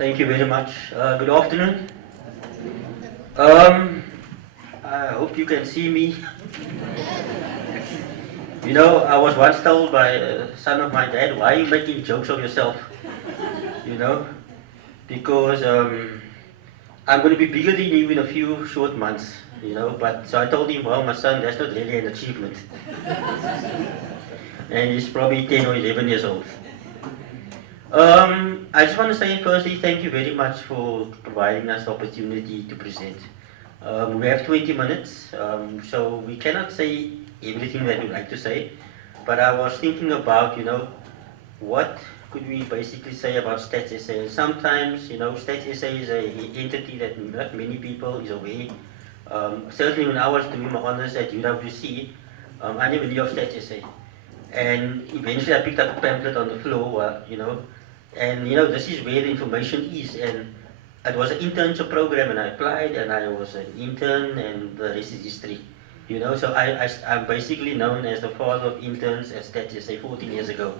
Thank you very much. Good afternoon. Um, I hope you can see me. You know, I was once told by a son of my dad, why are you making jokes of yourself? You know, because I'm going to be bigger than you in a few short months. You know, but so I told him, well, my son, that's not really an achievement. And he's probably 10 or 11 years old. I just want to say firstly, thank you very much for providing us the opportunity to present. We have 20 minutes, so we cannot say everything that we'd like to say, but I was thinking about, what could we basically say about Stats SA? Sometimes, Stats SA is an entity that not many people is aware. Certainly when I was doing my honors at UWC, I never knew of Stats SA. And eventually I picked up a pamphlet on the floor, and this is where the information is. And it was an internship program, and I applied, and I was an intern, and the rest is history. So I'm basically known as the father of interns at Stats SA 14 years ago.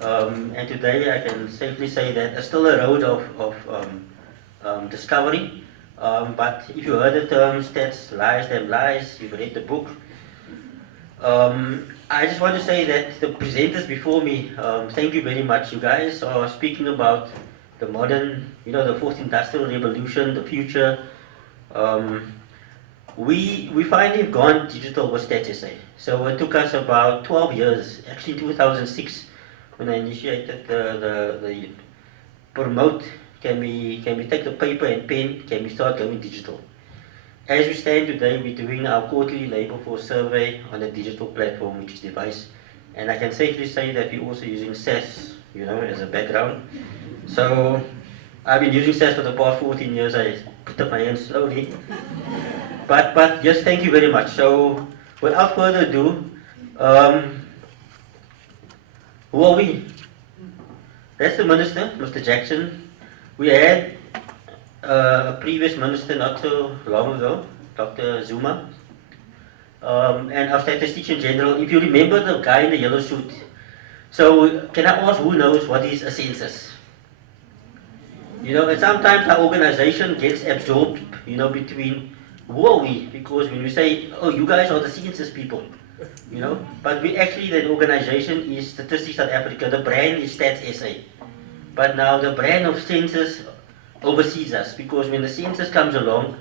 And today I can safely say that it's still a road of discovery. But if you heard the term stats, lies, them lies, you've read the book. I just want to say that the presenters before me, thank you very much. You guys are speaking about the modern, the fourth industrial revolution, the future. We finally have gone digital with Stats SA. So it took us about 12 years, actually 2006, when I initiated the promote, can we take the paper and pen, can we start going digital? As we stand today, we're doing our quarterly labor force survey on a digital platform, which is Device. And I can safely say that we're also using SAS, as a background. So I've been using SAS for the past 14 years. I put up my hands slowly. But yes, thank you very much. So without further ado, who are we? That's the minister, Mr. Jackson. We had a previous minister not so long ago, Dr. Zuma, and our statistician general. If you remember the guy in the yellow suit, so can I ask who knows what is a census? And sometimes our organization gets absorbed, between who are we? Because when we say, oh, you guys are the census people, but we actually, that organization is Statistics South Africa. The brand is Stats SA. But now the brand of census oversees us, because when the census comes along,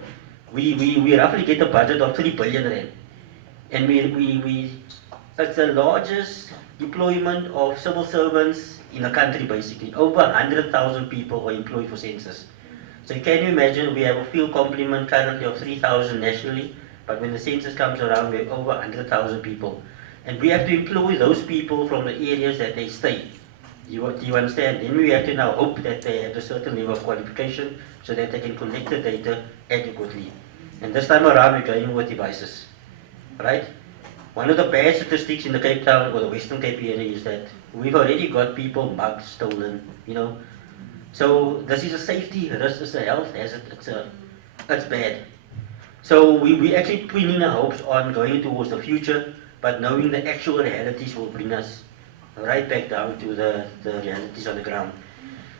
we roughly get a budget of 3 billion rand. And it's the largest deployment of civil servants in the country basically. Over 100,000 people are employed for census. So can you imagine, we have a field complement currently of 3,000 nationally, but when the census comes around, we have over 100,000 people. And we have to employ those people from the areas that they stay. Do you understand? Then we have to now hope that they have a certain level of qualification so that they can collect the data adequately. And this time around we're going with devices, right? One of the bad statistics in the Cape Town or the Western Cape area is that we've already got people mugged, stolen, So this is a safety risk, it's a health hazard, it's bad. So we actually pinning our hopes on going towards the future, but knowing the actual realities will bring us right back down to the realities on the ground.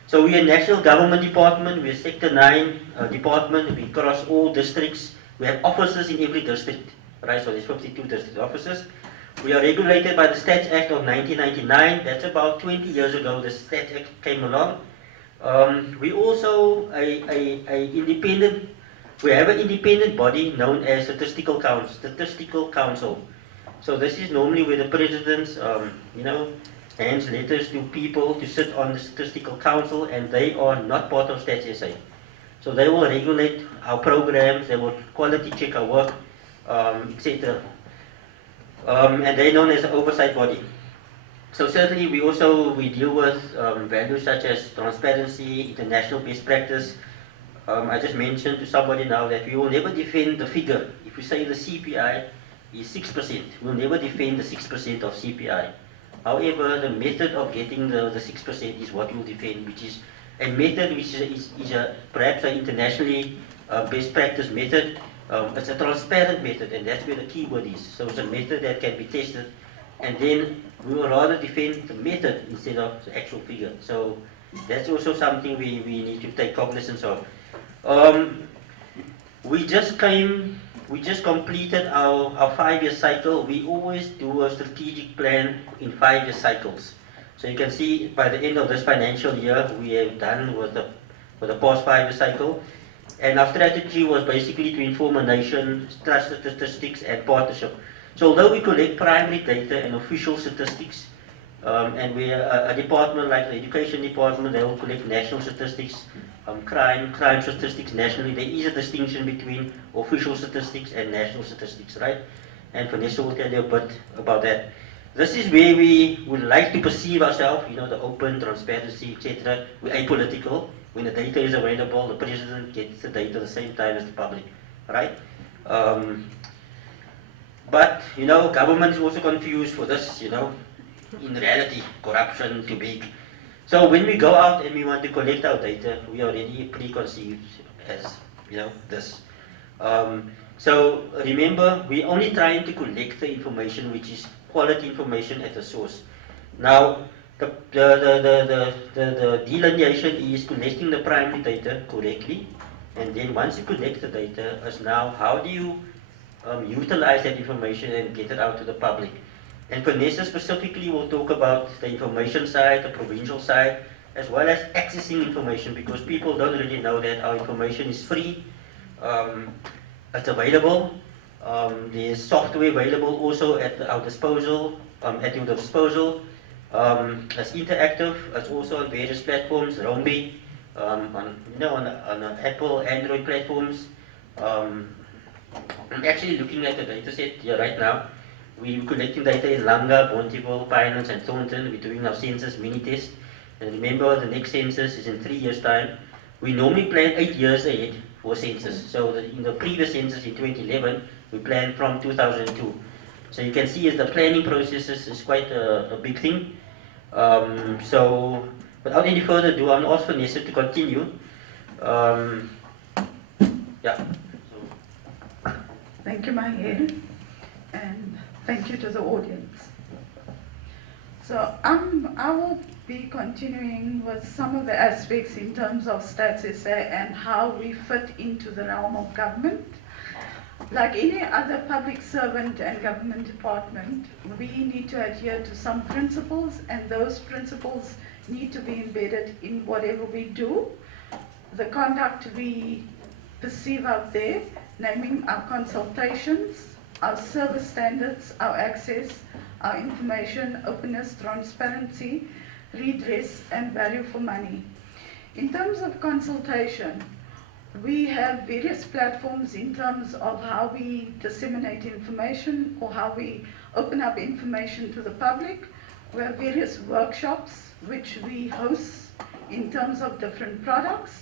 So we're a national government department, we're Sector 9 department, we cross all districts, we have offices in every district, right? So there's 52 district offices. We are regulated by the Stats Act of 1999, that's about 20 years ago the Stats Act came along. We also we have an independent body known as Statistical Council. So this is normally where the president, hands letters to people to sit on the Statistical Council, and they are not part of Stats SA. So they will regulate our programs, they will quality check our work, etc. And they're known as an oversight body. So certainly we deal with values such as transparency, international best practice. I just mentioned to somebody now that we will never defend the figure. If we say the CPI is 6%, we'll never defend the 6% of CPI. However, the method of getting the 6% is what we'll defend, which is a method which is perhaps an internationally best practice method. It's a transparent method, and that's where the key word is. So it's a method that can be tested, and then we will rather defend the method instead of the actual figure. So That's also something we need to take cognizance of. Um, we just completed our 5-year cycle. We always do a strategic plan in 5-year cycles. So you can see by the end of this financial year, we have done with the past 5-year cycle. And our strategy was basically to inform a nation, trust statistics and partnership. So although we collect primary data and official statistics, and we are a department like the education department, they will collect national statistics, crime statistics nationally. There is a distinction between official statistics and national statistics, right? And Vanessa will tell you a bit about that. This is where we would like to perceive ourselves, the open, transparency, etc. We're apolitical. When the data is available, the president gets the data at the same time as the public, right? But, government is also confused for this, in reality, corruption too big. So when we go out and we want to collect our data, we are already preconceived as, this. So remember, we're only trying to collect the information which is quality information at the source. Now, the delineation is collecting the primary data correctly, and then once you collect the data, is now how do you utilize that information and get it out to the public. And Vanessa specifically will talk about the information side, the provincial side, as well as accessing information, because people don't really know that our information is free, it's available, there's software available also at our disposal, at your disposal. It's interactive, it's also on various platforms, Rombi, on Apple, Android platforms. I'm actually looking at the data set here right now. We're collecting data in Langa, Bonteheuwel, Pineham, and Thornton. We're doing our census mini test. And remember, the next census is in 3 years' time. We normally plan 8 years ahead for census. So in the previous census in 2011, we planned from 2002. So you can see as the planning process is quite a big thing. So without any further ado, I'm going to ask Vanessa to continue. Yeah. Thank you, Mahier, and thank you to the audience. So I will be continuing with some of the aspects in terms of Stats SA and how we fit into the realm of government. Like any other public servant and government department, we need to adhere to some principles, and those principles need to be embedded in whatever we do. The conduct we perceive out there, naming our consultations, our service standards, our access, our information, openness, transparency, redress, and value for money. In terms of consultation, we have various platforms in terms of how we disseminate information or how we open up information to the public. We have various workshops which we host in terms of different products.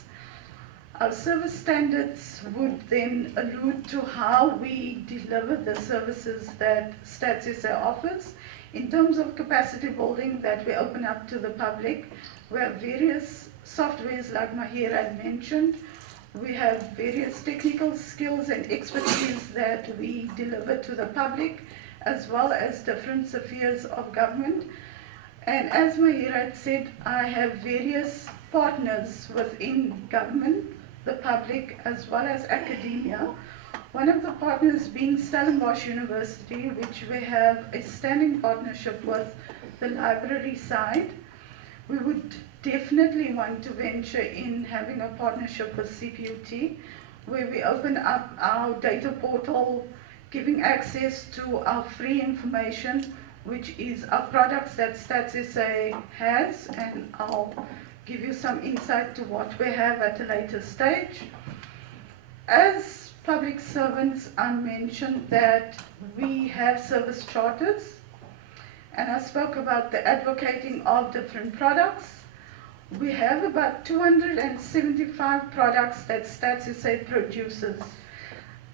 Our service standards would then allude to how we deliver the services that Stats SA offers. In terms of capacity building that we open up to the public, we have various softwares like Mahier had mentioned. We have various technical skills and expertise that we deliver to the public, as well as different spheres of government. And as Mahier had said, I have various partners within government, the public, as well as academia. One of the partners being Stellenbosch University, which we have a standing partnership with the library side. We would definitely want to venture in having a partnership with CPUT, where we open up our data portal, giving access to our free information, which is our products that Stats SA has, and I'll give you some insight to what we have at a later stage. As public servants, I mentioned that we have service charters, and I spoke about the advocating of different products. We have about 275 products that Stats SA produces.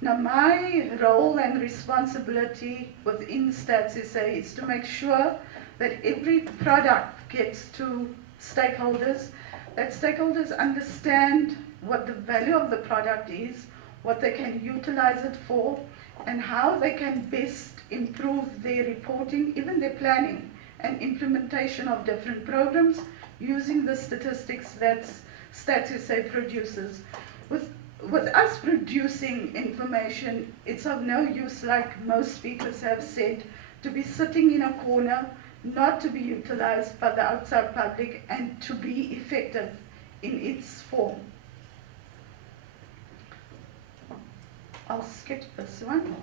Now my role and responsibility within Stats SA is to make sure that every product gets to stakeholders, that stakeholders understand what the value of the product is, what they can utilize it for, and how they can best improve their reporting, even their planning and implementation of different programs using the statistics that StatsSA produces. With us producing information, it's of no use, like most speakers have said, to be sitting in a corner, not to be utilized by the outside public, and to be effective in its form. I'll skip this one.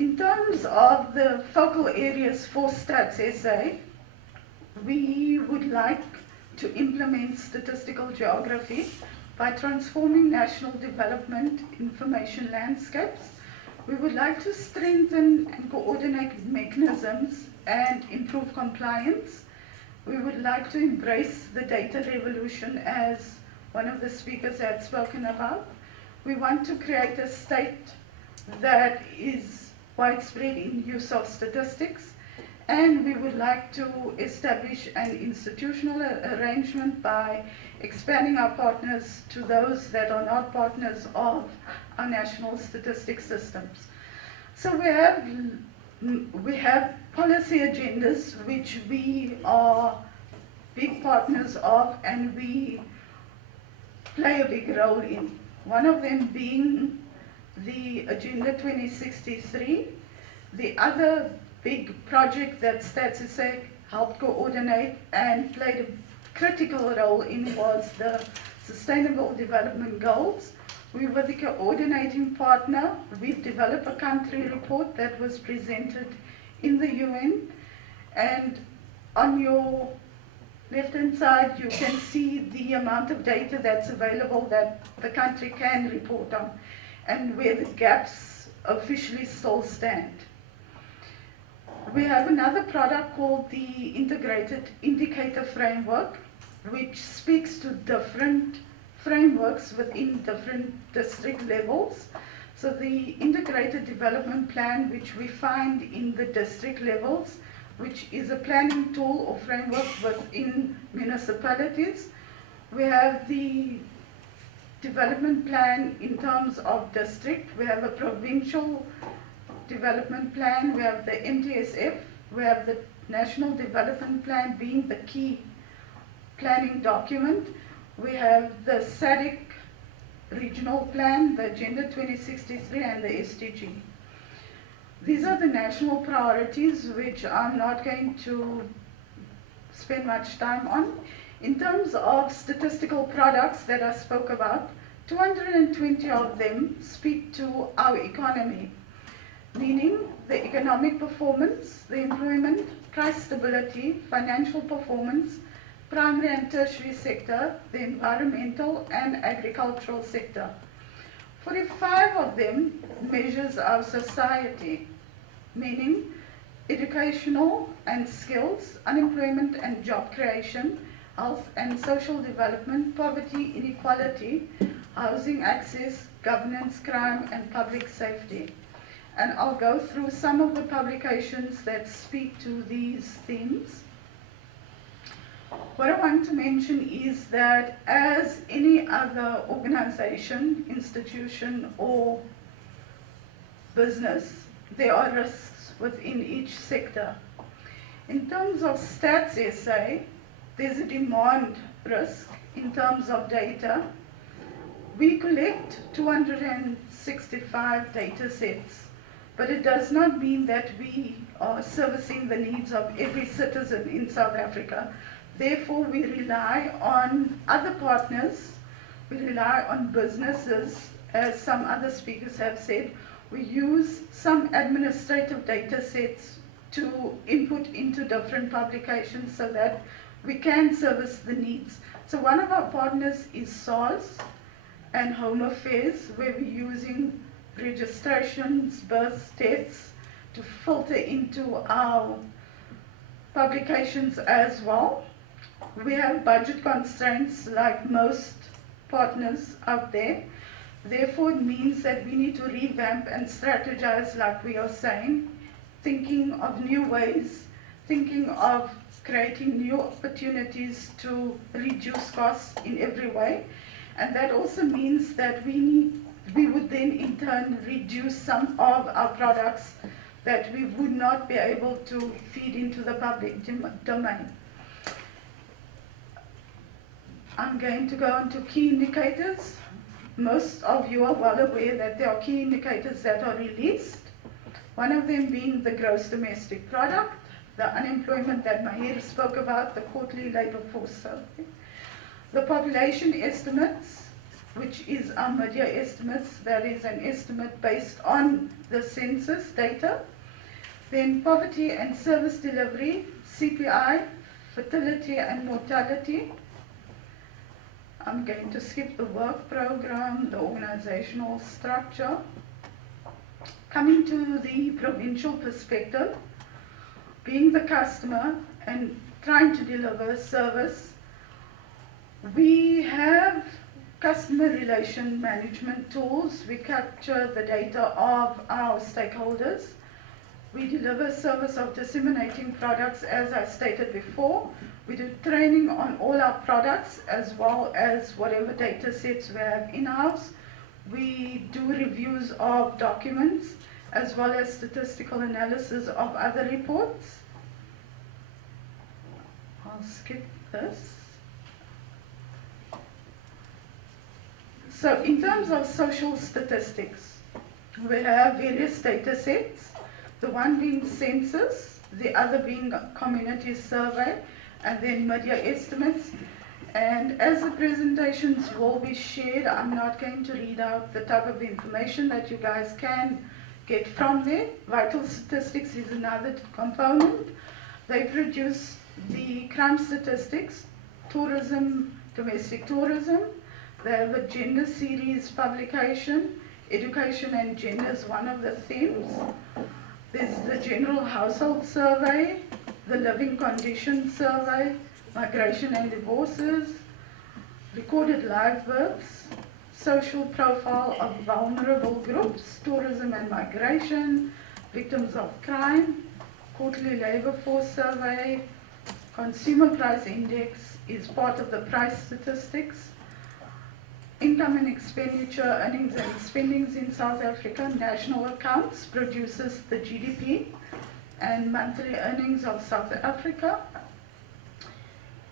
In terms of the focal areas for StatsSA, we would like to implement statistical geography by transforming national development information landscapes. We would like to strengthen and coordinate mechanisms and improve compliance. We would like to embrace the data revolution, as one of the speakers had spoken about. We want to create a state that is widespread in use of statistics, and we would like to establish an institutional arrangement by expanding our partners to those that are not partners of our national statistics systems. So we have policy agendas which we are big partners of and we play a big role in. One of them being the Agenda 2063. The other big project that StatsSA helped coordinate and played a critical role in was the Sustainable Development Goals. We were the coordinating partner. We've developed a country report that was presented in the UN, and on your left-hand side you can see the amount of data that's available that the country can report on and where the gaps officially still stand. We have another product called the Integrated Indicator Framework, which speaks to different frameworks within different district levels. So the Integrated Development Plan, which we find in the district levels, which is a planning tool or framework within municipalities. We have the development plan in terms of district. We have a provincial development plan. We have the MTSF. We have the National Development Plan being the key planning document. We have the SADC regional plan, the Agenda 2063 and the SDG. These are the national priorities which I'm not going to spend much time on. In terms of statistical products that I spoke about, 220 of them speak to our economy, meaning the economic performance, the employment, price stability, financial performance, primary and tertiary sector, the environmental and agricultural sector. 45 of them measures our society, meaning educational and skills, unemployment and job creation, health and social development, poverty, inequality, housing access, governance, crime and public safety. And I'll go through some of the publications that speak to these themes. What I want to mention is that as any other organization, institution or business, there are risks within each sector. In terms of StatsSA, there's a demand risk in terms of data. We collect 265 data sets, but it does not mean that we are servicing the needs of every citizen in South Africa. Therefore, we rely on other partners, we rely on businesses, as some other speakers have said. We use some administrative data sets to input into different publications so that we can service the needs. So one of our partners is SARS and Home Affairs, where we're using registrations, births, deaths to filter into our publications as well. We have budget constraints like most partners out there. Therefore, it means that we need to revamp and strategize, like we are saying, thinking of new ways, thinking of creating new opportunities to reduce costs in every way. And that also means that we would then in turn reduce some of our products that we would not be able to feed into the public domain. I'm going to go on to key indicators. Most of you are well aware that there are key indicators that are released. One of them being the gross domestic product, the unemployment that Mahier spoke about, the quarterly labor force survey, the population estimates, which is our mid-year estimates, that is an estimate based on the census data. Then poverty and service delivery, CPI, fertility and mortality. I'm going to skip the work program, the organizational structure. Coming to the provincial perspective, being the customer and trying to deliver a service, we have customer relation management tools. We capture the data of our stakeholders. We deliver service of disseminating products, as I stated before. We do training on all our products as well as whatever data sets we have in-house. We do reviews of documents as well as statistical analysis of other reports. I'll skip this. So in terms of social statistics, we have various data sets, the one being census, the other being community survey, and then mid-year estimates. And as the presentations will be shared, I'm not going to read out the type of information that you guys can get from there. Vital statistics is another component. They produce the crime statistics, tourism, domestic tourism. They have a gender series publication. Education and gender is one of the themes. There's the general household survey, the living conditions survey, migration and divorces, recorded live births, social profile of vulnerable groups, tourism and migration, victims of crime, quarterly labor force survey, consumer price index is part of the price statistics, income and expenditure, earnings and spendings in South Africa, national accounts produces the GDP and monthly earnings of South Africa.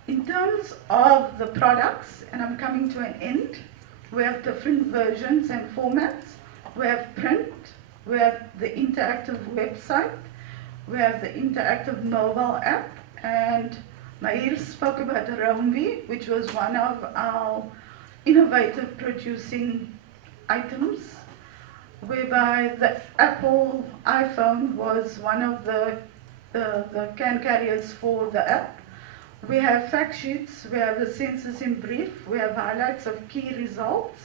In terms of the products, and I'm coming to an end, we have different versions and formats. We have print, we have the interactive website, we have the interactive mobile app, and Mahier spoke about Romvi, which was one of our innovative producing items, whereby the Apple iPhone was one of the can carriers for the app. We have fact sheets, we have the census in brief, we have highlights of key results,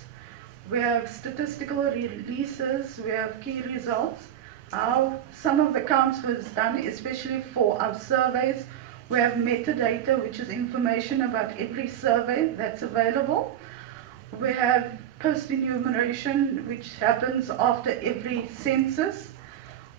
we have statistical releases, we have key results, how some of the counts was done, especially for our surveys. We have metadata, which is information about every survey that's available. We have post-enumeration, which happens after every census.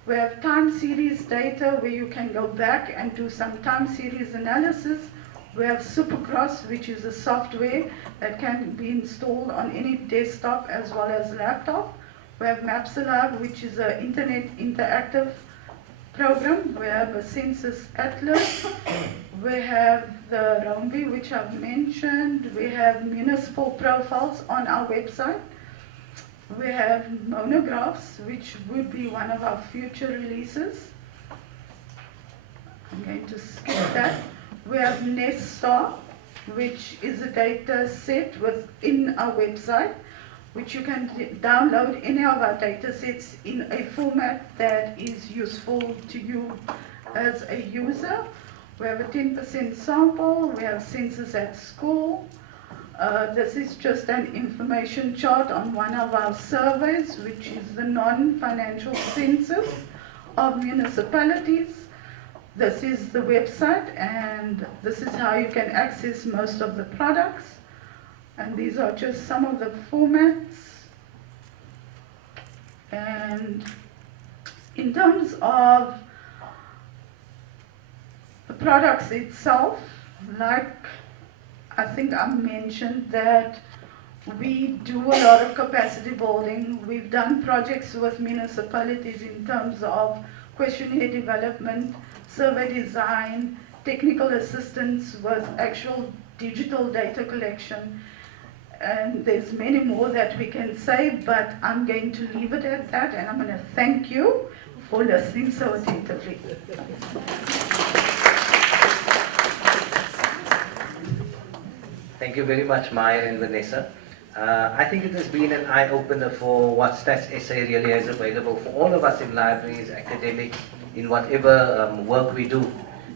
We have time series data where you can go back and do some time series analysis. We have Supercross, which is a software that can be installed on any desktop as well as laptop. We have Mapsalab, which is an internet interactive program. We have a census atlas. We have the Romvi, which I've mentioned. We have municipal profiles on our website. We have monographs, which would be one of our future releases. I'm going to skip that. We have Nestar, which is a data set within our website, which you can download any of our data sets in a format that is useful to you as a user. We have a 10% sample. We have census at school. This is just an information chart on one of our surveys, which is the non-financial census of municipalities. This is the website, and this is how you can access most of the products. And these are just some of the formats. And in terms of the products itself, like I think I mentioned that we do a lot of capacity building. We've done projects with municipalities in terms of questionnaire development, survey design, technical assistance with actual digital data collection, and there's many more that we can say, but I'm going to leave it at that, and I'm going to thank you for listening so attentively. Thank you very much, Mahier and Vanessa. I think it has been an eye-opener for what Stats SA really has available for all of us in libraries, academics, in whatever work we do.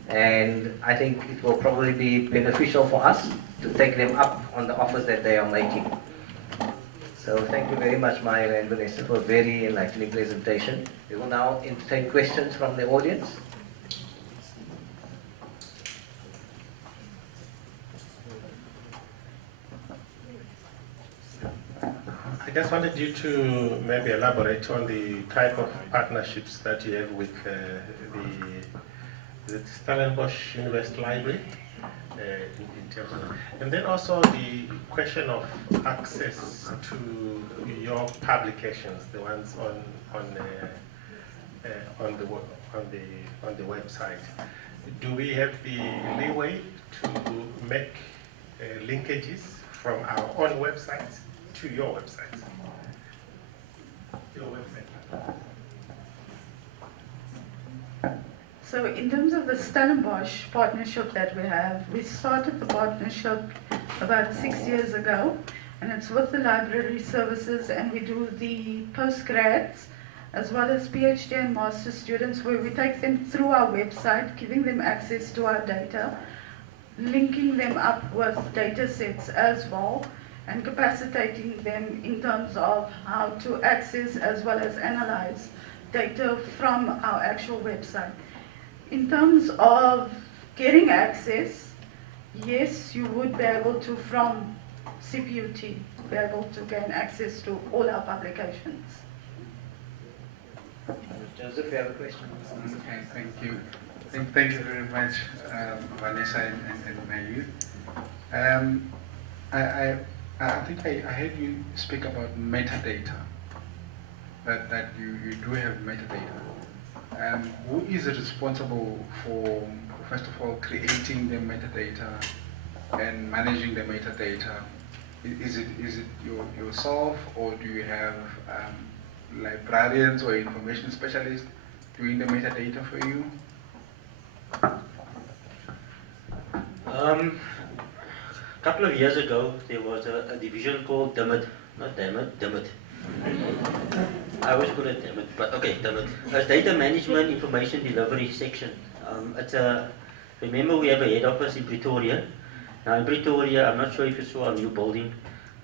And I think it will probably be beneficial for us to take them up on the offers that they are making. So thank you very much, Mahier and Vanessa, for a very enlightening presentation. We will now entertain questions from the audience. I just wanted you to maybe elaborate on the type of partnerships that you have with the Stellenbosch University Library in terms of, and then also the question of access to your publications, the ones on the website. Do we have the leeway to make linkages from our own websites to your website? Your website. So in terms of the Stellenbosch partnership that we have, we started the partnership about 6 years ago, and it's with the library services, and we do the postgrads as well as PhD and master students, where we take them through our website, giving them access to our data, linking them up with data sets as well, and capacitating them in terms of how to access as well as analyze data from our actual website. In terms of getting access, yes, you would be able to, from CPUT, be able to gain access to all our publications. Joseph, you have a question? Okay, thank you. Thank you very much, Vanessa and Mahier. I think I heard you speak about metadata, that you do have metadata. Who is responsible for, first of all, creating the metadata and managing the metadata? Is it yourself, or do you have librarians or information specialists doing the metadata for you? A couple of years ago, there was a division called DIMIT, not DIMIT. I always call it DIMIT, but okay, DIMIT. It's Data Management Information Delivery Section. Remember we have a head office in Pretoria. Now in Pretoria, I'm not sure if you saw our new building.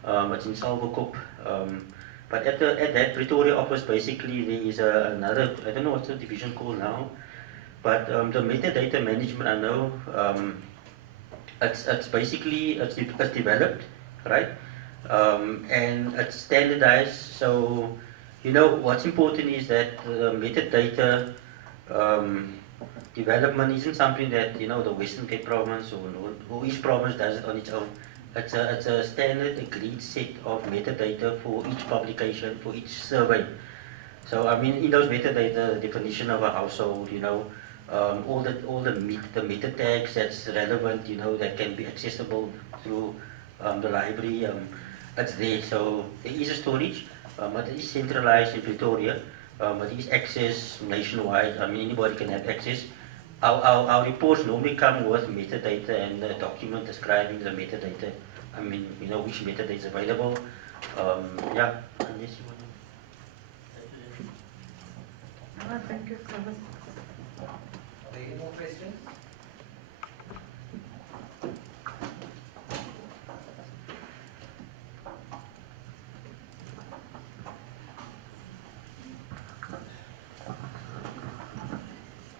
It's in Salvokop. But at that Pretoria office, basically there is another, I don't know what's the division called now, but the metadata management, I know, it's basically, it's developed, right? And it's standardized. So, you know, what's important is that metadata development isn't something that, you know, the Western Cape province or each province does it on its own. It's a standard agreed set of metadata for each publication, for each survey. So I mean, in those metadata, definition of a household, you know, all the meta tags that's relevant, you know, that can be accessible through the library, it's there. So there is a storage, but it is centralized in Pretoria. It is access nationwide. I mean, anybody can have access. Our reports normally come with metadata and a document describing the metadata. I mean, you know, which metadata is available. Yeah, unless you want to. Thank you, Clovis. Any more questions?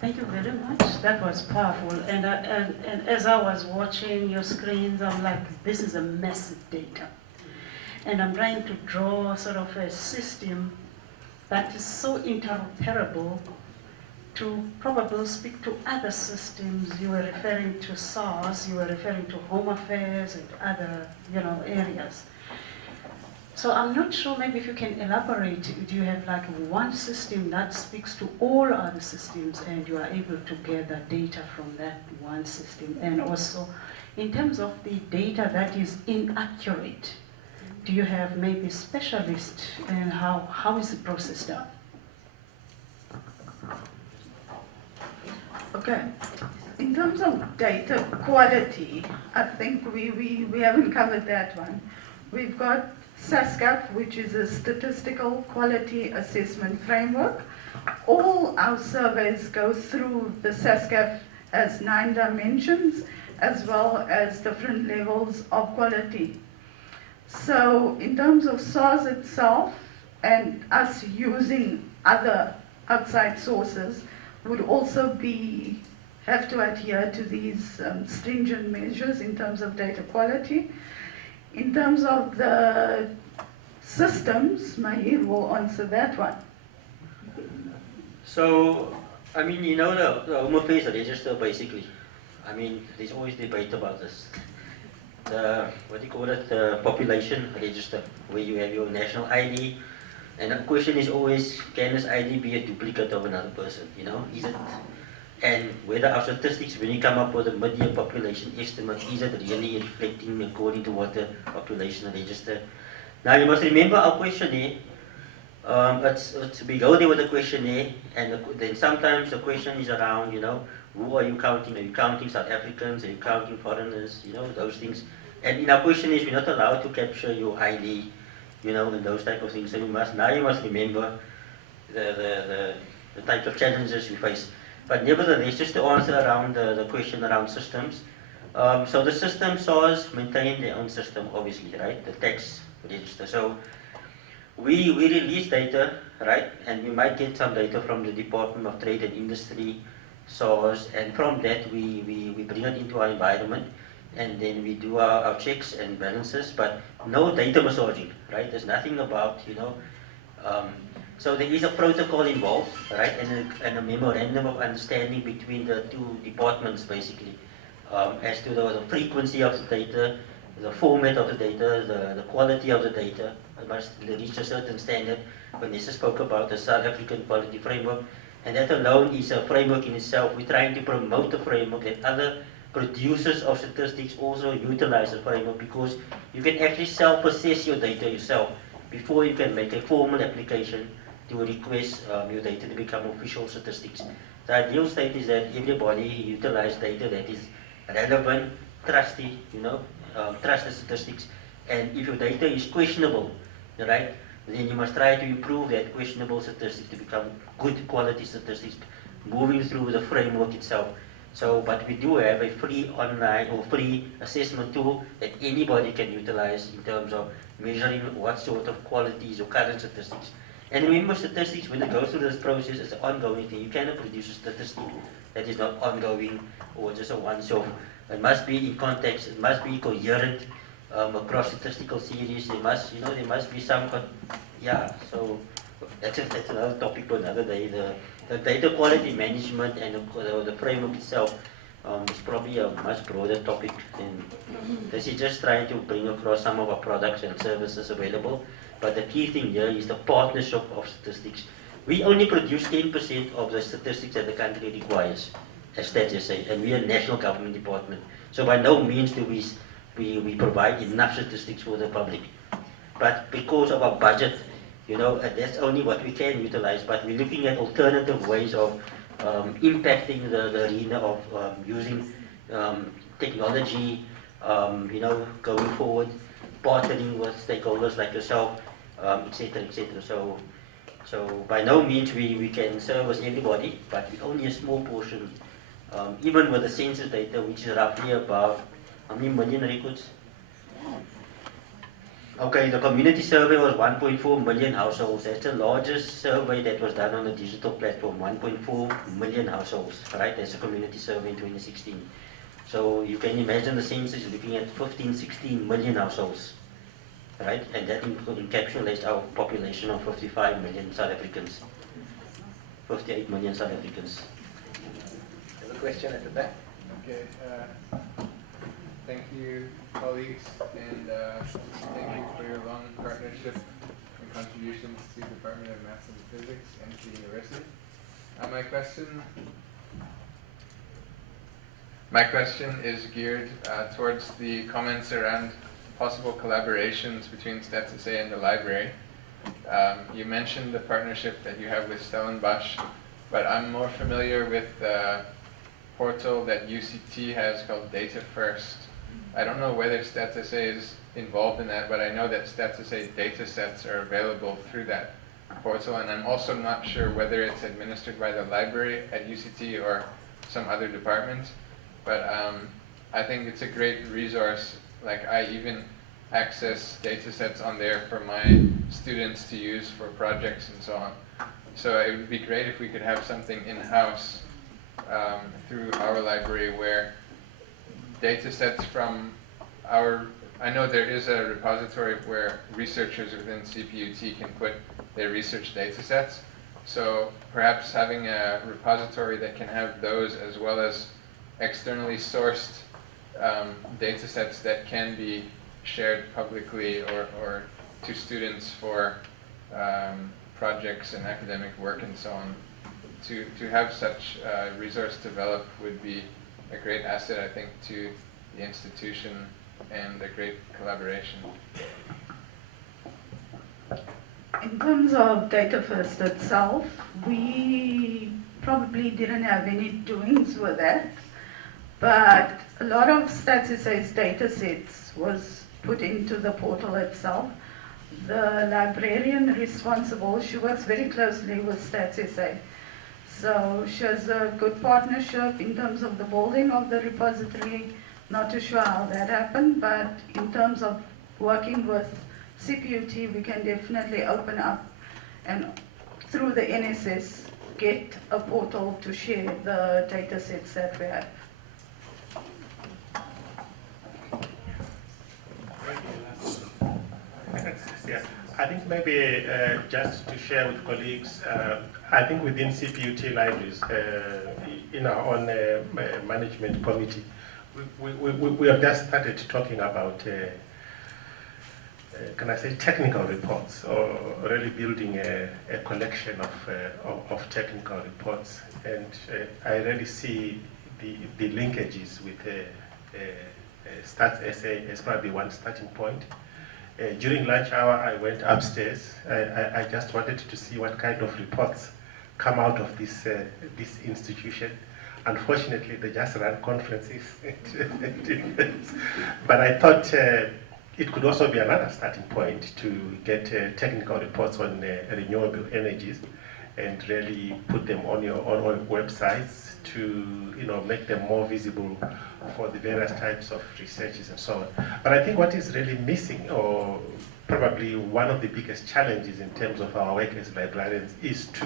Thank you very much. That was powerful. And as I was watching your screens, I'm like, this is a massive data. And I'm trying to draw sort of a system that is so interoperable to probably speak to other systems. You were referring to SARS, you were referring to Home Affairs and other, you know, areas. So I'm not sure, maybe if you can elaborate, do you have like one system that speaks to all other systems and you are able to gather data from that one system? And also, in terms of the data that is inaccurate, do you have maybe specialists, and how is the process done? Okay. In terms of data quality, I think we haven't covered that one. We've got SASCAP, which is a statistical quality assessment framework. All our surveys go through the SASCAP as 9 dimensions, as well as different levels of quality. So in terms of SARS itself, and us using other outside sources, would also have to adhere to these stringent measures in terms of data quality. In terms of the systems, Mahier will answer that one. So, I mean, you know, the Home Affairs Register, basically. I mean, there's always debate about this. The, what do you call it, the population register, where you have your national ID, and the question is always, can this ID be a duplicate of another person, you know, is it? And whether our statistics, when you come up with a mid-year population estimate, is it really reflecting according to what the population register? Now you must remember our questionnaire, we go there with a questionnaire, and then sometimes the question is around, you know, who are you counting? Are you counting South Africans? Are you counting foreigners? You know, those things. And in our questionnaires, we're not allowed to capture your ID, you know, and those type of things. So you must remember the type of challenges we face. But nevertheless, just to answer around the question around systems. So the system SARS maintain their own system, obviously, right? The tax register. So we release data, right? And we might get some data from the Department of Trade and Industry, SARS, and from that we bring it into our environment, and then we do our checks and balances, but no data massaging, right? There's nothing about, you know, so there is a protocol involved, right, and a memorandum of understanding between the two departments, basically, as to the frequency of the data, the format of the data, the quality of the data. It must reach a certain standard. Vanessa spoke about the South African Quality Framework, and that alone is a framework in itself. We're trying to promote the framework that other producers of statistics also utilize the framework, because you can actually self-assess your data yourself before you can make a formal application to request your data to become official statistics. The ideal state is that everybody utilize data that is relevant, trusty, you know, trusted statistics. And if your data is questionable, right, then you must try to improve that questionable statistics to become good quality statistics, moving through the framework itself. So, but we do have a free online or free assessment tool that anybody can utilize in terms of measuring what sort of quality is your current statistics. And remember, statistics, when it goes through this process, it's an ongoing thing. You cannot produce a statistic that is not ongoing or just a once-off. It must be in context. It must be coherent across statistical series. There must, you know, there must be some, yeah. So that's another topic for another day. The data quality management and the framework itself is probably a much broader topic. And this is just trying to bring across some of our products and services available. But the key thing here is the partnership of statistics. We only produce 10% of the statistics that the country requires, as Stats SA, and we are a national government department. So by no means do we provide enough statistics for the public. But because of our budget, you know, that's only what we can utilize. But we're looking at alternative ways of impacting the arena of using technology, you know, going forward, partnering with stakeholders like yourself, etc., etc. So by no means we can service everybody, but only a small portion. Even with the census data, which is roughly about how many million records? Okay, the community survey was 1.4 million households. That's the largest survey that was done on a digital platform, 1.4 million households, right? That's a community survey in 2016. So you can imagine the census is looking at 15, 16 million households, right? And that encapsulates our population of 55 million South Africans, 58 million South Africans. There's a question at the back. Okay. Thank you, colleagues, and thank you for your long partnership and contributions to the Department of Maths and Physics and to the university. My question My question is geared towards the comments around possible collaborations between StatsSA and the library. You mentioned the partnership that you have with Stellenbosch, but I'm more familiar with the portal that UCT has called Data First. I don't know whether StatsSA is involved in that, but I know that StatsSA data sets are available through that portal, and I'm also not sure whether it's administered by the library at UCT or some other department. But I think it's a great resource. Like, I even access data sets on there for my students to use for projects and so on. So it would be great if we could have something in-house through our library where data sets from our, I know there is a repository where researchers within CPUT can put their research data sets. So perhaps having a repository that can have those as well as externally sourced data sets that can be shared publicly or to students for projects and academic work and so on. To have such a resource developed would be a great asset, I think, to the institution and a great collaboration. In terms of Data First itself, we probably didn't have any doings with that, but a lot of StatsSA's data sets was put into the portal itself. The librarian responsible, she works very closely with StatsSA. So she has a good partnership in terms of the building of the repository. Not too sure how that happened, but in terms of working with CPUT, we can definitely open up and through the NSS get a portal to share the data sets that we have. Yeah, I think maybe just to share with colleagues, I think within CPUT libraries, in our own management committee, we have just started talking about, can I say, technical reports, or really building a collection of technical reports. And I really see the linkages with StatsSA as probably one starting point. During lunch hour, I went upstairs. I just wanted to see what kind of reports come out of this institution. Unfortunately, they just run conferences. But I thought it could also be another starting point to get technical reports on renewable energies and really put them on your own websites to make them more visible for the various types of researches and so on. But I think what is really missing, or probably one of the biggest challenges in terms of our work as librarians, is to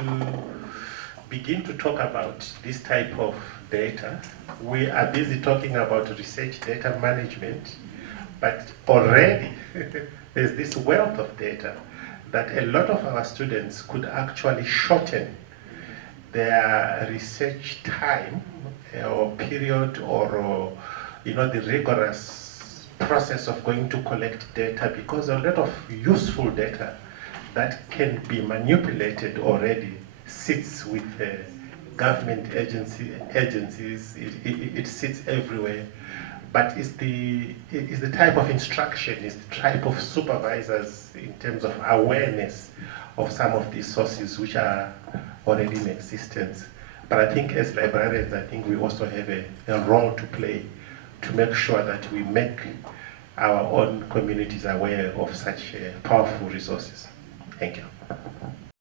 begin to talk about this type of data. We are busy talking about research data management, but already there's this wealth of data that a lot of our students could actually shorten their research time or period, or the rigorous process of going to collect data, because a lot of useful data that can be manipulated already sits with government agencies. It sits everywhere, but it's the type of instruction, it's the type of supervisors in terms of awareness of some of these sources which are already in existence. But I think as librarians, I think we also have a role to play to make sure that we make our own communities aware of such powerful resources. Thank you.